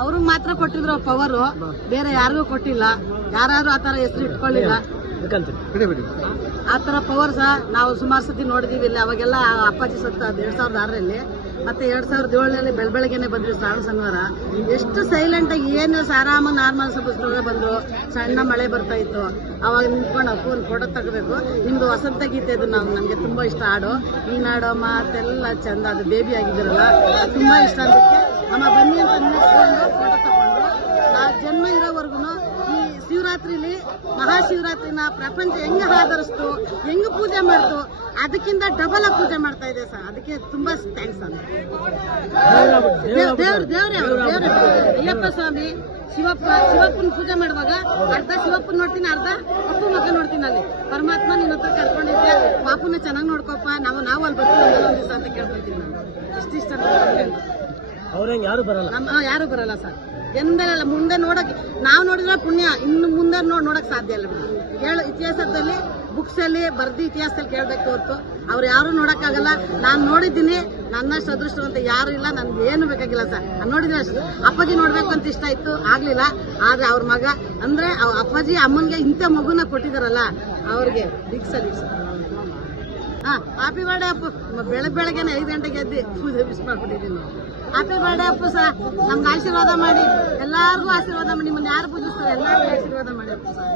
ಅವ್ರಿಗೆ ಮಾತ್ರ ಕೊಟ್ಟಿದ್ರು ಪವರ್, ಬೇರೆ ಯಾರಿಗೂ ಕೊಟ್ಟಿಲ್ಲ. ಯಾರು ಆತರ ಹೆಸರು ಇಟ್ಕೊಳ್ಳಿಲ್ಲ. ಆತರ ಪವರ್ ಸಹ ನಾವು ಸುಮಾರು ಸತಿ ನೋಡಿದೀವಿ ಇಲ್ಲಿ. ಅವಾಗೆಲ್ಲ ಅಪ್ಪಾಜಿ ಸತ್ತ 2006ರಲ್ಲಿ, ಮತ್ತೆ 2007ರಲ್ಲಿ ಬೆಳಬೆಳಗ್ಗೆನೆ ಬಂದ್ರು ಶ್ರಾವಣ ಶನಿವಾರ. ಎಷ್ಟು ಸೈಲೆಂಟ್ ಆಗಿ ಏನಿಲ್ಲ, ಆರಾಮ ನಾರ್ಮಲ್ ಸಬ್ಸ್ಕ್ರೈಬರ್ ಬಂದ್ರು. ಸಣ್ಣ ಮಳೆ ಬರ್ತಾ ಇತ್ತು, ಅವಾಗ ನಿಂತ್ಕೊಂಡು ಅಪ್ಪು ಒಂದು ಫೋಟೋ ತಗೋಬೇಕು. ನಿಮ್ದು ವಸಂತ ಗೀತೆ ಇದು ನಮ್ಗೆ ತುಂಬಾ ಇಷ್ಟ ಹಾಡು. ನೀನಾಡೋ ಮಾತೆಲ್ಲ ಚಂದ, ಅದು ಬೇಬಿ ಆಗಿದ್ದೀರಲ್ಲ ತುಂಬಾ ಇಷ್ಟ. ಅದಕ್ಕೆ ಅಮ್ಮ ಬನ್ನಿ ಅಂತ ನಿಂತ್ಕೊಂಡು ಫೋಟೋ ತಗೊಂಡು, ನಾ ಜನ್ಮ ಇರೋವರೆಗೂ ಈ ಶಿವರಾತ್ರಿಲಿ, ಮಹಾಶಿವರಾತ್ರಿನ ಪ್ರಪಂಚ ಹೆಂಗ ಆಧರಿಸ್ತು, ಹೆಂಗ ಪೂಜೆ ಮಾಡ್ತು, ಅದಕ್ಕಿಂತ ಡಬಲ್ ಆಗಿ ಪೂಜೆ ಮಾಡ್ತಾ ಇದೆ ಸರ್. ಅದಕ್ಕೆ ತುಂಬಾ ಥ್ಯಾಂಕ್ಸ್ ಅಂತ. ದೇವ್ರೇ ಅಯ್ಯಪ್ಪ ಸ್ವಾಮಿ, ಶಿವಪ್ಪನ ಪೂಜೆ ಮಾಡುವಾಗ ಅರ್ಧ ಶಿವಪ್ಪನ ನೋಡ್ತೀನಿ, ಅರ್ಧ ಅಪ್ಪು ಮಗ ನೋಡ್ತೀನಿ. ಅಲ್ಲಿ ಪರಮಾತ್ಮ ನಿನ್ನ ಹತ್ರ ಕರ್ಕೊಂಡಿದ್ದೆ, ಪಾಪುನ ಚೆನ್ನಾಗಿ ನೋಡ್ಕೊಪ್ಪ, ನಾವು ಅಲ್ಲಿ ಬರ್ತೀವಿ ಒಂದ್ ದಿವಸ ಅಂತ ಕೇಳ್ಕೊಳ್ತೀನಿ ನಾನು. ಇಷ್ಟ ಯಾರು ಬರಲ್ಲ ಸರ್. ಎಂದಲ್ಲ ಮುಂದೆ ನೋಡಕ್ ನಾವು ನೋಡಿದ್ರೆ ಪುಣ್ಯ, ಇನ್ನು ಮುಂದೆ ನೋಡಕ್ ಸಾಧ್ಯ ಇಲ್ಲ. ಇತಿಹಾಸದಲ್ಲಿ ಬುಕ್ಸ್ ಅಲ್ಲಿ ಬರ್ದಿ ಇತಿಹಾಸದಲ್ಲಿ ಕೇಳ್ಬೇಕು ಹೊತ್ತು ಅವ್ರು ಯಾರು ನೋಡಕ್ಕಾಗಲ್ಲ. ನಾನು ನೋಡಿದ್ದೀನಿ, ನನ್ನಷ್ಟು ಅದೃಷ್ಟವಂತ ಯಾರು ಇಲ್ಲ. ನನ್ಗೆ ಏನು ಬೇಕಾಗಿಲ್ಲ ಸರ್. ನಾನು ನೋಡಿದ್ರೆ ಅಷ್ಟು. ಅಪ್ಪಾಜಿ ನೋಡ್ಬೇಕು ಅಂತ ಇಷ್ಟ ಇತ್ತು, ಆಗ್ಲಿಲ್ಲ. ಆದ್ರೆ ಅವ್ರ ಮಗ ಅಂದ್ರೆ ಅಪ್ಪಾಜಿ ಅಮ್ಮನ್ಗೆ ಇಂಥ ಮಗುನ ಕೊಟ್ಟಿದಾರಲ್ಲ, ಅವ್ರಿಗೆ big service. Happy birthday Appu. ಬೆಳಗ್ಗೆನೆ 5 ಗಂಟೆಗೆ ಎದ್ದು ಪೂಜೆ ಮಿಸ್ ಮಾಡ್ಬಿಟ್ಟಿದ್ದೀನಿ. Happy birthday Appu sir. ನಮ್ಗೆ ಆಶೀರ್ವಾದ ಮಾಡಿ, ಎಲ್ಲಾರ್ಗೂ ಆಶೀರ್ವಾದ ಮಾಡಿ. ನಿಮ್ಮನ್ನ ಯಾರು ಪೂಜಿಸ್ತಾರೆ ಎಲ್ಲಾರ್ಗೂ ಆಶೀರ್ವಾದ ಮಾಡಿ ಅಪ್ಪು ಸರ್.